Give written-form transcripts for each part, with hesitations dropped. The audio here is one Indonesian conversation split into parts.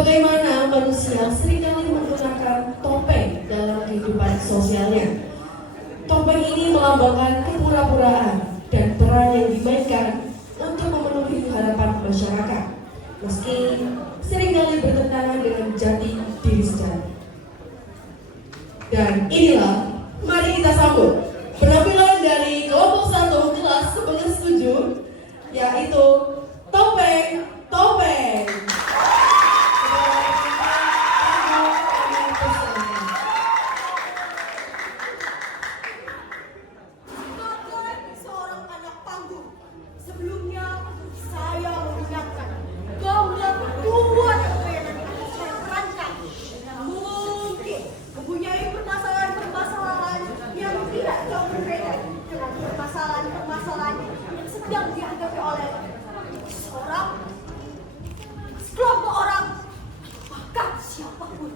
bagaimana manusia seringkali menggunakan topeng dalam kehidupan sosialnya. Topeng ini melambangkan kepura-puraan dan peran yang dimainkan untuk memenuhi harapan masyarakat, meski seringkali bertentangan dengan jati diri sejati. Dan inilah, mari kita sambut penampilan dari kelompok 1 kelas 11-7, yaitu Topeng. Seorang anak panggung. Sebelumnya saya mengingatkan bahwa dua topeng yang akan saya perankan mungkin mempunyai permasalahan-permasalahan yang tidak jauh berbeda dengan permasalahan-permasalahan yang sedang dihadapi oleh sekelompok orang, bahkan siapapun.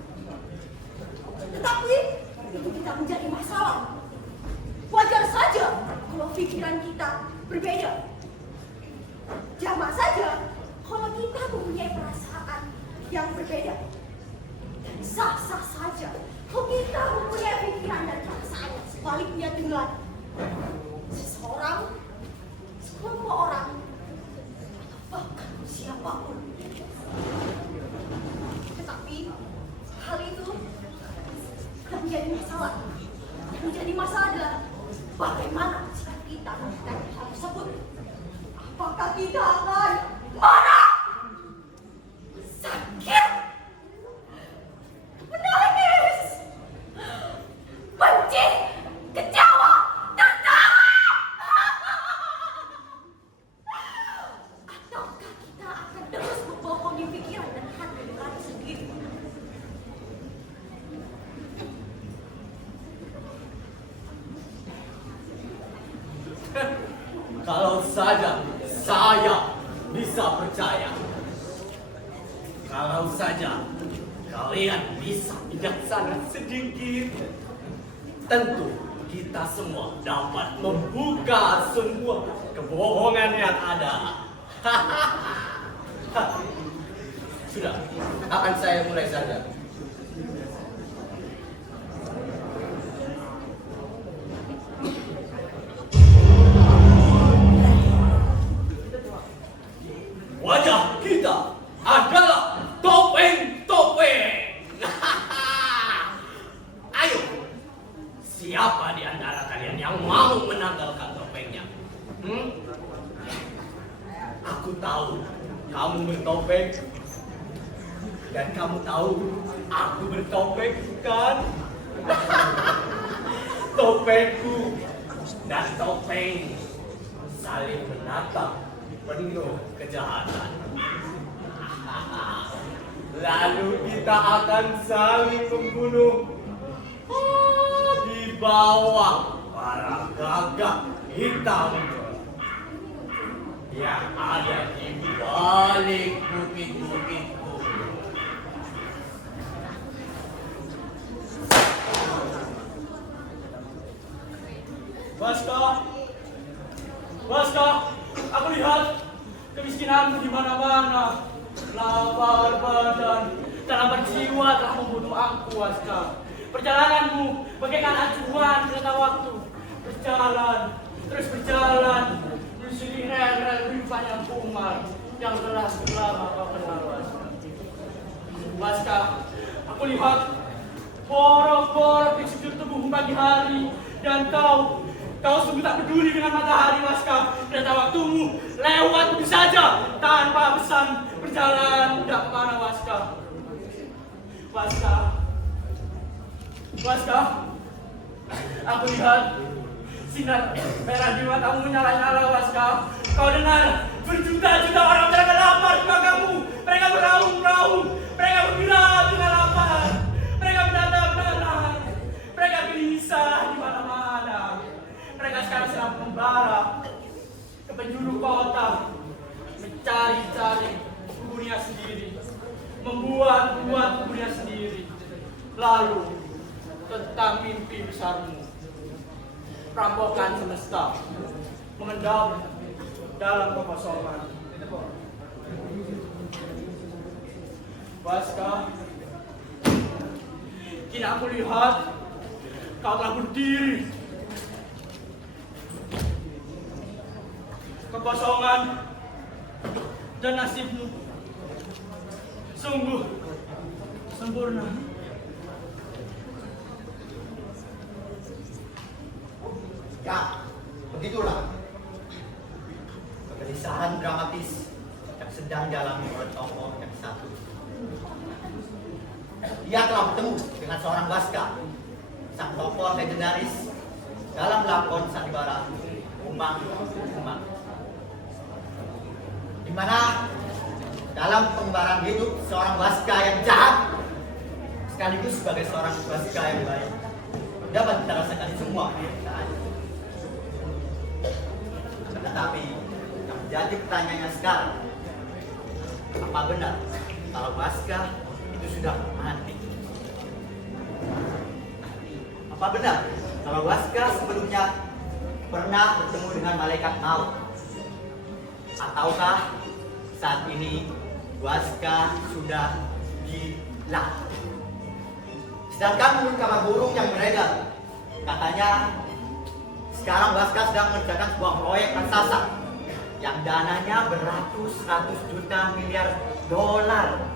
Tetapi itu tidak menjadi masalah. Wajar saja kalau pikiran kita berbeda. Jamak saja kalau kita mempunyai perasaan yang berbeda. Dan sah-sah saja kalau kita mempunyai pikiran dan perasaan yang sebaliknya dengan seseorang, sekelompok orang, atau bahkan siapapun. Tetapi hal itu tidak menjadi masalah. Yang menjadi masalah adalah bagaimana sikap kita menghadapi hal tersebut. Apakah kita akan marah, sakit, menangis, benci, kecewa, tertawa? Ataukah kita akan terus membohongi pikiran dan hati kita sendiri? Kalau saja saya bisa percaya, kalau saja kalian bisa bijaksana sedikit, tentu kita semua dapat membuka semua kebohongan yang ada. Sudah, akan saya mulai saja. Wajah kita adalah topeng-topeng. Ayo, siapa di antara kalian yang mau menanggalkan topengnya? Aku tahu kamu bertopeng, dan kamu tahu aku bertopeng, kan? Topengku dan topeng saling menatap penuh kejahatan. Lalu kita akan saling membunuh di bawah para gagak hitam yang ada di balik bukit-bukitku. Baska, aku lihat kemiskinanmu di mana-mana. Lapar badan dan lapar jiwa telah membunuh aku, Baska. Perjalananmu bagaikan acuan kereta waktu. Berjalan, terus berjalan, menyusuri rel-rel rupanya kumar yang telah lama kau kenal, Baska. Baska, aku lihat borok-borok di sudut tubuhmu pagi hari, dan kau sungguh tak peduli dengan matahari, Baska. Kereta waktumu lewat begitu saja tanpa pesan, berjalan tidak kemana, Baska. Baska, aku lihat sinar merah di matamu menyala-nyala, Baska. Kau dengar berjuta-juta orang mereka lapar di belakangmu. Mereka beraung-raung, mereka bergerak dengan lapar, mereka berdarah-darah, mereka gelisah di mana-mana. Mereka sekarang sedang membara ke penjuru kota, mencari-cari kuburnya sendiri, membuat kuburnya sendiri. Lalu tentang mimpi besarmu, perampokan semesta mengendap dalam kekosongan. Waska, kini aku lihat kau telah berdiri. Kekosongan dan nasibmu sungguh sempurna. Ya, begitulah kegelisahan dramatis yang sedang dialami oleh tokoh yang satu. Ia telah bertemu dengan seorang Waska, sang tokoh legendaris dalam lakon sandiwara Umang Umang, di mana dalam pengembaraan hidup seorang Waska yang jahat sekaligus sebagai seorang Waska yang baik dapat kita rasakan di semua penderitaan. Tetapi yang menjadi pertanyaannya sekarang, apa benar kalau Waska itu sudah mati? Apa benar kalau Waska sebelumnya pernah bertemu dengan malaikat maut? Ataukah saat ini Waska sudah gila? Sedangkan menurut kabar burung yang beredar, katanya sekarang Waska sedang mengerjakan sebuah proyek raksasa yang dananya beratus-ratus juta miliar dolar.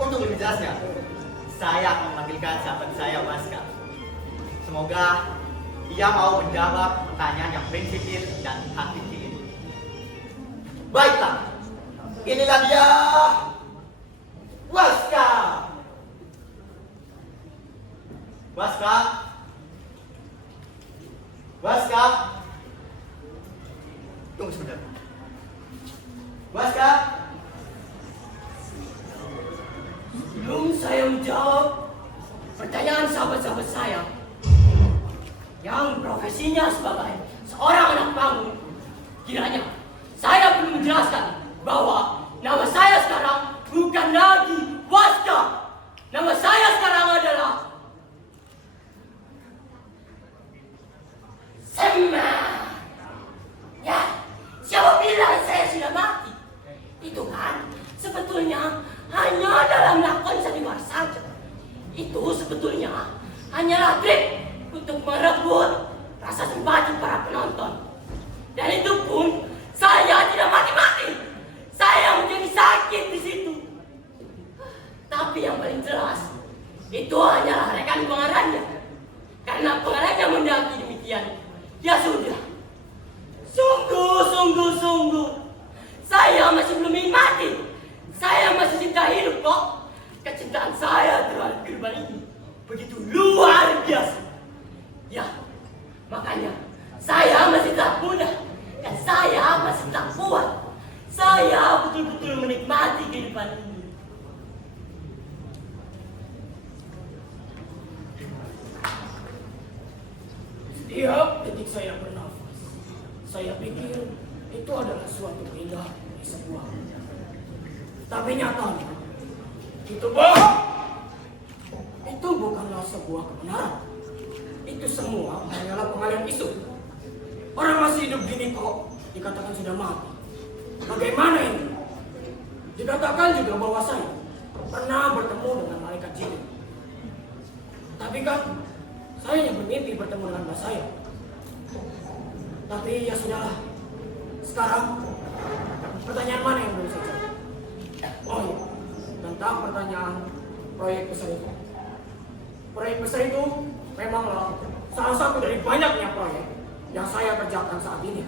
Untuk lebih jelasnya, saya akan memanggilkan sahabat saya Waska. Semoga ia mau menjawab pertanyaan yang prinsipil dan hakiki ini. Baiklah, inilah dia, Waska. Waska, Waska, tunggu sebentar. Waska, Sebelum saya menjawab pertanyaan sahabat-sahabat saya yang profesinya sebagai seorang anak panggung, kiranya saya perlu menjelaskan bahwa nama saya sekarang bukan lagi Waska. Nama saya sekarang adalah Semar. Ya, siapa bilang saya sudah mati? Itu kan sebetulnya hanya dalam lakon sandiwara saja. Itu sebetulnya hanyalah trik untuk merebut rasa simpati para penonton. Dan itu pun saya tidak mati-mati. Saya menjadi sakit di situ. Tapi yang paling jelas itu hanyalah rekan pengarangnya. Karena pengarangnya mendaki demikian. Ya sudah. Sungguh. Saya masih belum ingin mati. Saya masih cinta hidup kok. Kecintaan saya terhadap kehidupan ini begitu luar biasa. Ya, makanya saya masih tak muda dan saya masih tak kuat. Saya betul-betul menikmati kehidupan ini. Setiap detik saya bernafas, saya pikir itu adalah suatu keindahan di sebuah. Tapi nyatanya, itu bohong. Itu bukanlah sebuah kebenaran. Itu semua hanyalah pengalian isu. Orang masih hidup gini kok dikatakan sudah mati. Bagaimana ini? Dikatakan juga bahwa saya pernah bertemu dengan malaikat jin. Tapi kan saya yang bermimpi bertemu dengan mbak saya. Tapi ya sudahlah. Sekarang pertanyaan mana yang belum saya jawab? Oh iya, tentang pertanyaan proyek besar itu. Proyek besar itu memanglah salah satu dari banyaknya proyek yang saya kerjakan saat ini.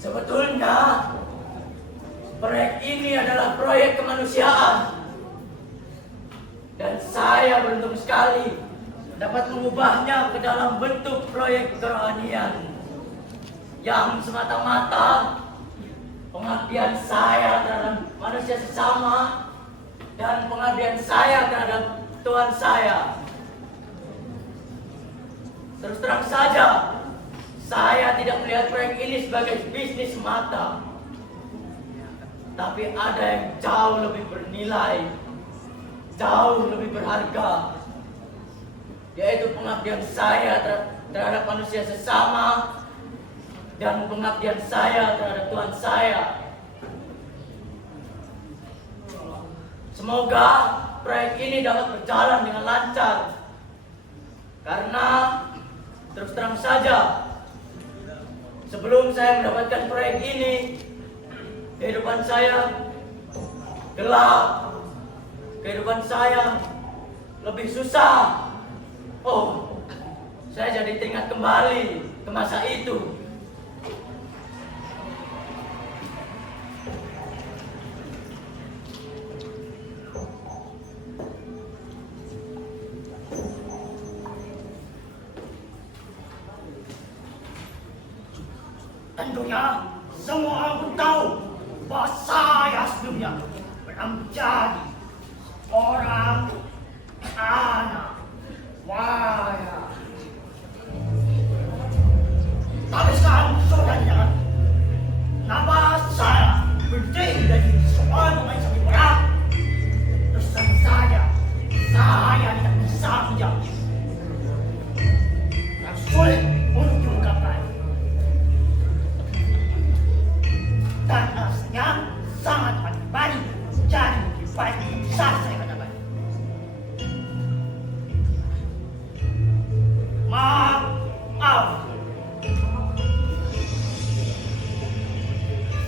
Sebetulnya proyek ini adalah proyek kemanusiaan. Dan saya beruntung sekali dapat mengubahnya ke dalam bentuk proyek kerohanian yang semata-mata pengabdian saya terhadap manusia sesama dan pengabdian saya terhadap Tuhan saya. Terus terang saja, saya tidak melihat proyek ini sebagai bisnis semata, tapi ada yang jauh lebih bernilai, jauh lebih berharga, yaitu pengabdian saya terhadap manusia sesama dan pengabdian saya terhadap Tuhan saya. Semoga proyek ini dapat berjalan dengan lancar, karena terus terang saja, sebelum saya mendapatkan proyek ini, kehidupan saya gelap, kehidupan saya lebih susah. Oh, saya jadi teringat kembali ke masa itu. Tentunya semua orang pun tahu bahwa saya sebelumnya pernah menjadi orang anak waya. Tapi sekarang sudah tidak. Kenapa saya berdiri dari seorang pemain sepak bola? Terus terang saja, saya tidak bisa menjawabnya. Dan sulit untuk diungkapkan. Dan rasanya sangat pribadi, jadi lebih baik bisa saya katakan. Maaf.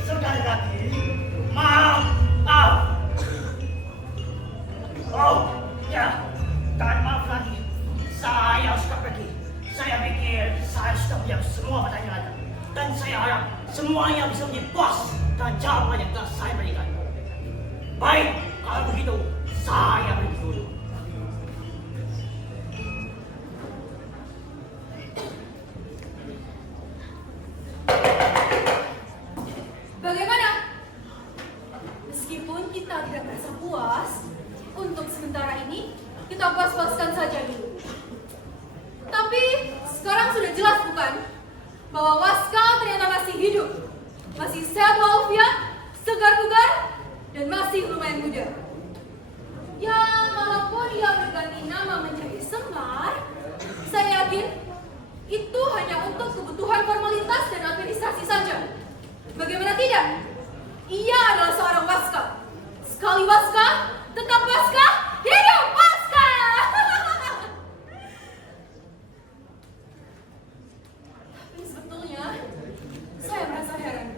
Sekali lagi, maaf. Oh, ya, dan maaf lagi, saya sudah pergi. Saya pikir saya sudah punya semua pertanyaan. Dan saya harap semuanya bisa menjadi puas dan jawaban yang telah saya berikan. Baik, kalau begitu, saya pergi dulu. Bagaimana? Meskipun kita tidak merasa puas, untuk sementara ini kita puas-puaskan saja dulu. Tapi sekarang sudah jelas bukan? Bahwa Waska ternyata masih hidup, masih sehat walafiat, segar bugar, dan masih lumayan muda. Ya, walaupun ia berganti nama menjadi Semar, saya yakin itu hanya untuk kebutuhan formalitas dan administrasi saja. Bagaimana tidak? Ia adalah seorang Waska. Sekali Waska, tetap Waska, hidup Waska! Tapi sebetulnya, saya merasa heran.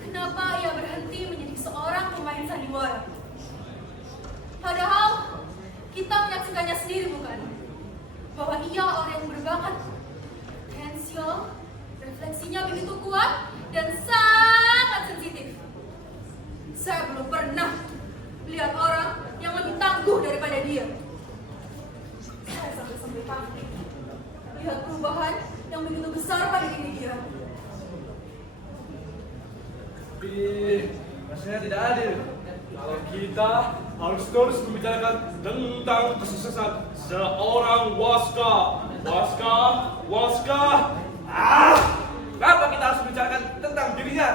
Kenapa ia berhenti menjadi seorang pemain sandiwara? Padahal, kita menyaksikannya sendiri bukan? Bahwa ia orang yang berbakat, potensial, refleksinya begitu kuat, dan sangat sensitif. Saya belum pernah lihat orang yang lebih tangguh daripada dia. Saya sampai kaget lihat perubahan yang begitu besar pada diri dia. Tapi rasanya tidak adil kalau kita harus terus membicarakan tentang kesuksesan seorang Waska. Kenapa kita harus membicarakan tentang dirinya?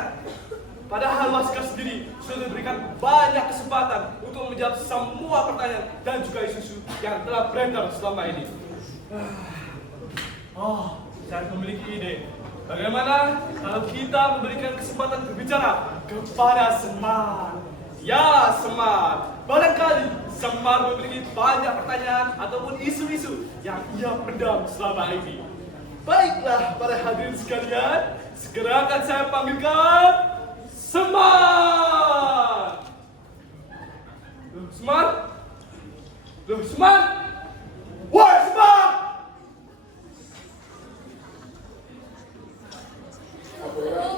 Padahal Waska sendiri sudah diberikan banyak kesempatan untuk menjawab semua pertanyaan dan juga isu-isu yang telah beredar selama ini. Saya memiliki ide. Bagaimana kalau kita memberikan kesempatan berbicara kepada Semar? Ya, Semar. Barangkali Semar memiliki banyak pertanyaan ataupun isu-isu yang ia pendam selama ini. Baiklah, para hadirin sekalian, segera akan saya panggilkan Semar. Semar? Semar? Woi, Semar! Sebelum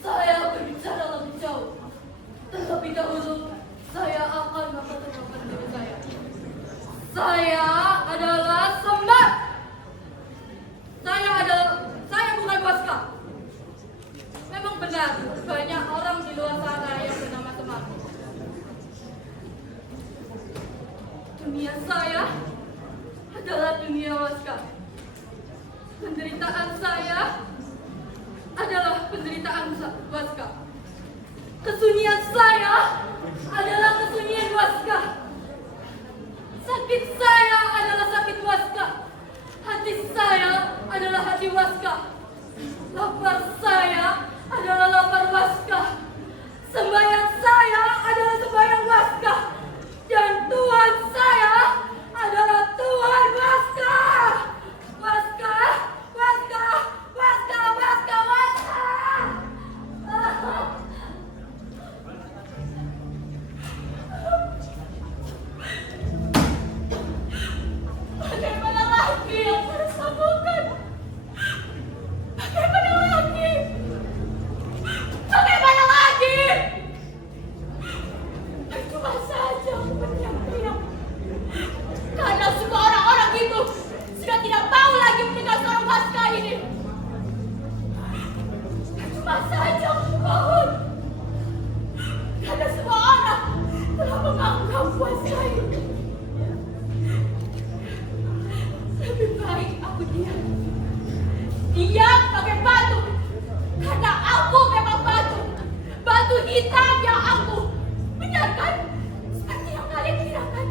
saya berbicara lebih jauh, terlebih dahulu saya akan memperkenalkan diri saya. Saya adalah Semar. Saya bukan Waska. Memang benar banyak orang di luar sana yang bernama Semar. Dunia saya adalah dunia Waska. Penderitaan saya adalah penderitaan Waska. Kesunyian saya adalah kesunyian Waska. Sakit saya adalah sakit Waska. Hati saya adalah hati Waska. Lapar saya adalah lapar Waska. Sembahyang saya adalah sembahyang Waska. Dan Tuhan saya adalah Tuhan Waska. Waska, Waska, Waska, Waska, Waska. Bagaimana lagi yang harus lakukan? Bagaimana lagi? Bagaimana lagi? Cuma saja aku berteriak-teriak. Karena semua orang-orang itu sudah tidak mau lagi mendengar suara Waska ini. Cuma saja aku mohon. Karena semua orang telah menganggap Waska ini. Lebih baik aku diam. Diam pakai batu. Karena aku memang batu. Batu hitam yang aku. Benar kan? Seperti yang kalian kira kan?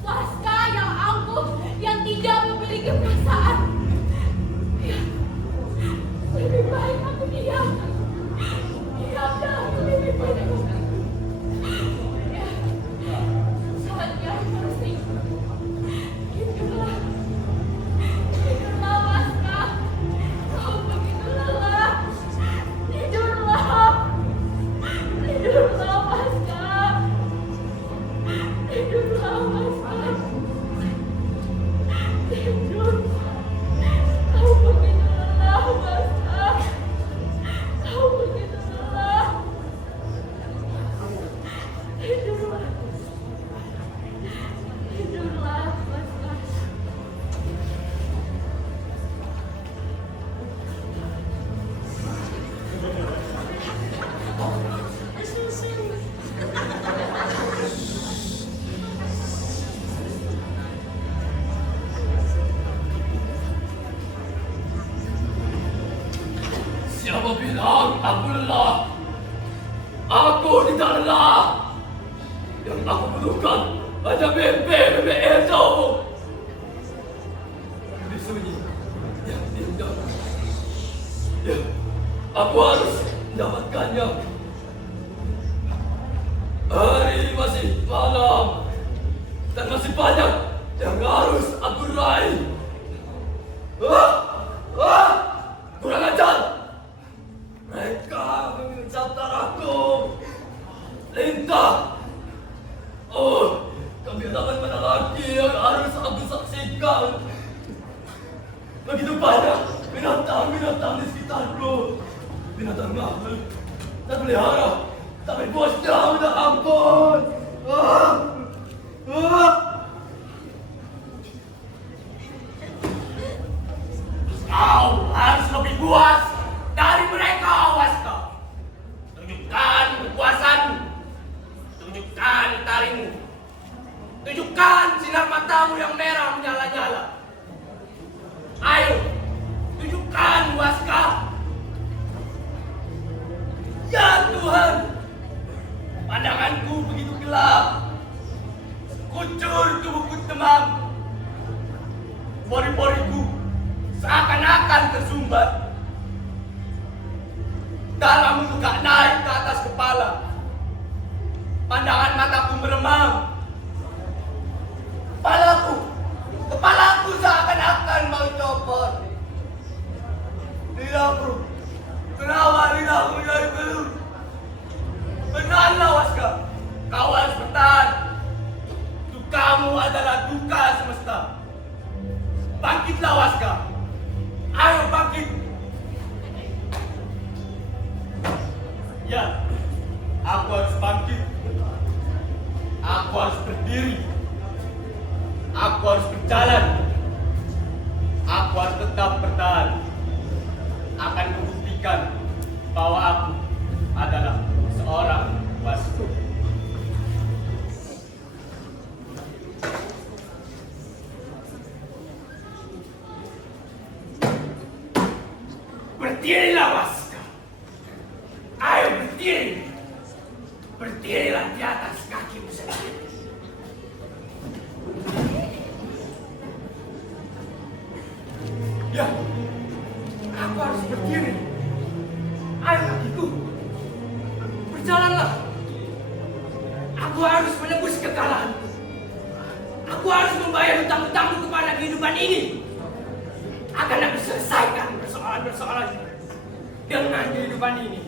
Waska yang angkuh, yang tidak memiliki perasaan. Ya. Lebih baik aku diam. Diam dah, lebih baik aku. Ya. Saatnya harus tidur. Tidurlah. Tidurlah Waska. Kau begitu lelah. Tidurlah. Tidurlah Waska. Tidurlah Waska. Tidur. Kau begitu lelah Waska. Kau begitu lelah. Tidurlah. Tidurlah Waska. Siapa bilang aku lelah? Aku tidak lelah. Yang aku butuhkan hanya mimpi-mimpi itu. Di sunyi, yang indah. Ya, aku harus mendapatkannya. Hari masih malam dan masih banyak yang harus aku raih. Kurang ajar! Mereka mengucap darahku. Lintah. Oh, kebiasaan mana lagi yang harus aku saksikan? Begitu banyak binatang-binatang di sekitarku. Binatang mahal, tak pelihara, tapi bosnya minta ampun. Kau harus lebih puas dari mereka, Waska. Tunjukkan kekuasaanmu. Tunjukkan taringmu. Tunjukkan sinar matamu yang merah menyala-nyala. Ayo, tunjukkan Waska. Ya Tuhan, pandanganku begitu gelap. Kucur tubuhku demam. Pori-poriku seakan-akan tersumbat. Darahmu juga naik ke atas kepala. Pandangan mataku meremang. Kepalaku seakan-akan mau copot. Lidahku, kenapa lidahku jadi belum? Bertahanlah Waska, kau harus bertahan. Dukamu adalah duka semesta. Bangkitlah Waska, ayo bangkit. Ya, aku harus bangkit. Aku harus berdiri. Aku harus berjalan. Aku harus tetap bertahan. Akan kubuktikan bahwa aku adalah seorang Waska. Berdirilah Waska. Ayo berdiri. Berdirilah di atas kakimu sendiri. Aku harus menebus kekalahanku. Aku harus membayar hutang-hutangku kepada kehidupan ini. Akan aku selesaikan persoalan-persoalan dengan kehidupan ini.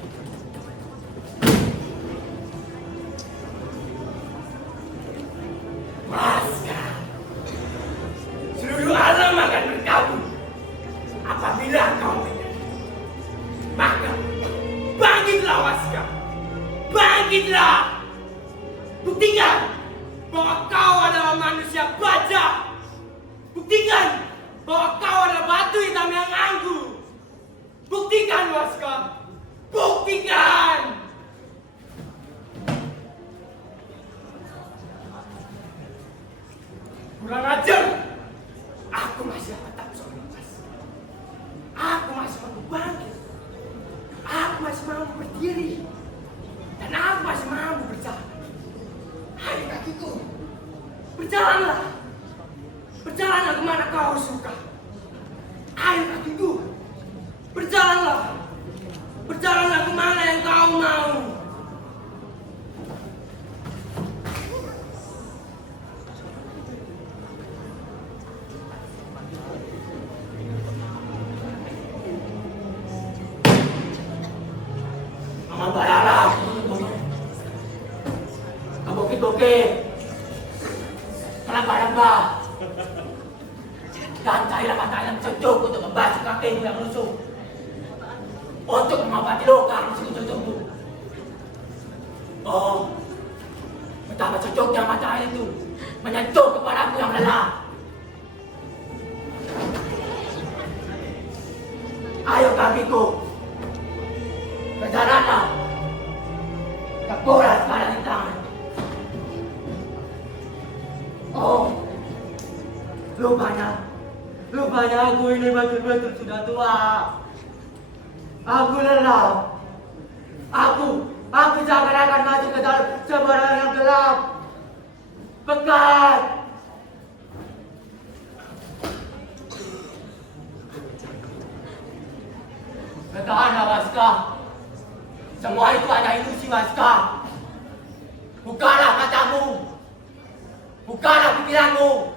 Waskah, seluruh alam akan berkabung apabila kau menyerah. Maka bangkitlah Waskah, bangkitlah. Buktikan bahwa kau adalah manusia baja. Buktikan bahwa kau adalah batu hitam yang angkuh. Buktikan Waskah, buktikan. Kurang ajar. Aku masih tetap seorang emas. Aku masih mampu bangkit. Aku masih mampu berdiri. Dan aku masih mampu berjalan. Ayo kakiku, berjalanlah. Berjalanlah kemana kau suka. Ayo kakiku, berjalanlah. Berjalanlah kemana yang kau mau. Mama balalah. Bukit-bukit, kelapa-lapa, gantailah mata yang sejuk untuk membasuh kakimu yang lusuh, untuk mengobati luka yang sejuk-sejukmu. Oh, betapa sejuknya mata air itu menyentuh kepadaku yang lelah. Ayo kakiku, berjalanlah, teguhlah segala rintangan. Oh, lupanya aku ini betul-betul sudah tua. Aku lelah. Aku jangan akan masuk ke dalam sebarang yang gelap. Pekat. Bertahanlah Waskah. Semua itu hanya ilusi Waskah. Bukalah matamu. Bukalah pikiranmu.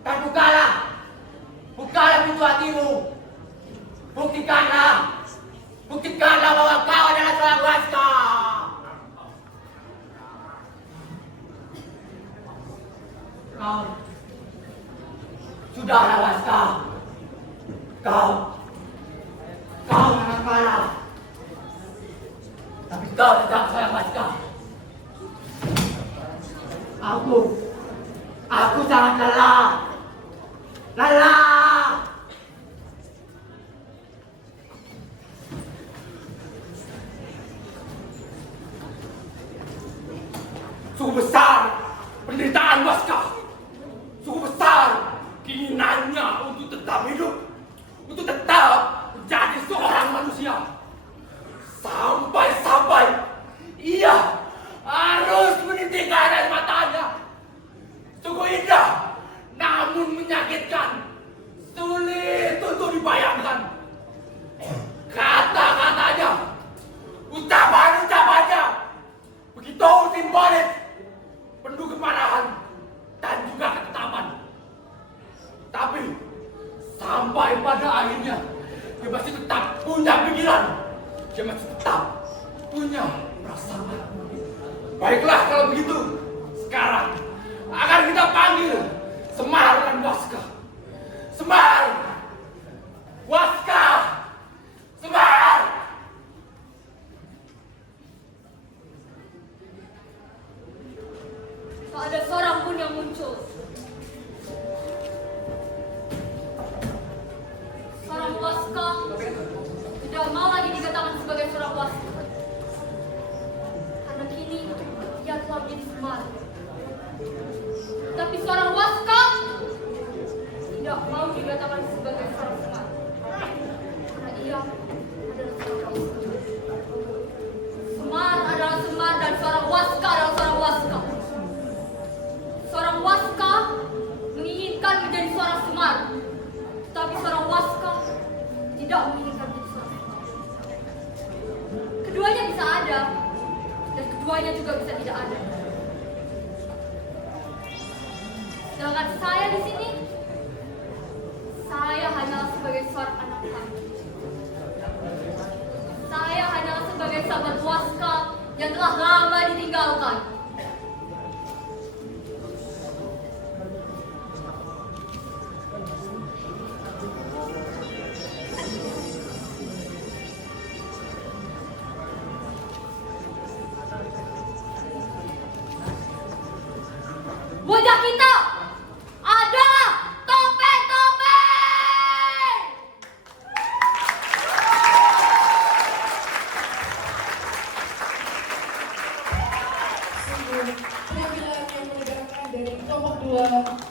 Dan bukalah pintu hatimu. Buktikanlah bahwa kau adalah seorang Waskah. Kau sudahlah Waskah. Kau memang kalah. Tapi kau tetap seorang Waskah. Aku sangat lelah. Sungguh besar penderitaan Waskah. Sungguh besar keinginannya untuk tetap hidup, untuk tetap menjadi seorang manusia. Sampai ia harus menitikkan air matanya. Sungguh indah, namun menyakitkan. Sulit untuk dibayangkan. Kata-katanya, ucapan-ucapannya begitu simbolis, penuh kemarahan dan juga ketetapan. Tapi sampai pada akhirnya dia masih tetap punya pikiran. Dia masih tetap punya perasaan. Baiklah kalau begitu, sekarang akan kita panggil Semar dan Waskah. Semar! Waskah! Semar! Tak ada seorang pun yang muncul. Seorang Waskah tidak mau lagi dikatakan sebagai seorang Waskah. Karena kini ia telah menjadi Semar. Tapi seorang Waskah tidak mau dikatakan sebagai seorang Semar. Karena ia adalah seorang Waskah. Semar adalah Semar dan seorang Waskah adalah seorang Waskah. Seorang Waskah menginginkan menjadi seorang Semar. Tetapi seorang Waskah tidak menginginkan menjadi seorang Semar. Keduanya bisa ada dan keduanya juga bisa tidak ada. Sedangkan saya di sini, saya hanyalah sebagai seorang anak kami. Saya hanyalah sebagai sahabat Waska yang telah lama ditinggalkan. Wajah kita adalah topeng-topeng! Sungguh penampilan yang menegangkan dari kelompok 2